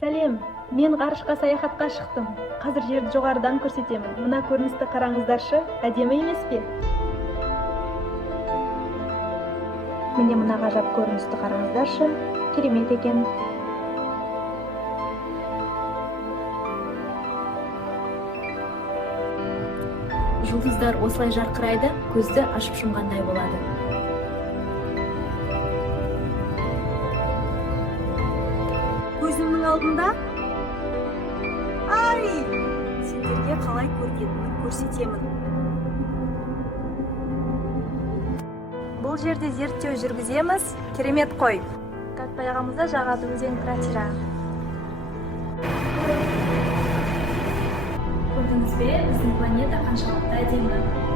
Сәлем, мен ғарышқа саяхатқа шықтым. Қазір жерді жоғарыдан көрсетемін. Мына көріністі қараңыздаршы, әдемі емес пе? Міне мына ғажап көріністі қараңыздаршы, керемет екен. Жұлдыздар осылай жарқырайды, көзді ашып жұмғандай болады. Көзімнің алдында? Ай! Сендерге қалай көргенімді көрсетемін. Бұл жерде зерттеу жүргіземіз. Керемет қой. Как баяғымызда жағады өзен кратері. Көрдіңіз бе, біздің планета қаншалықты әдемі.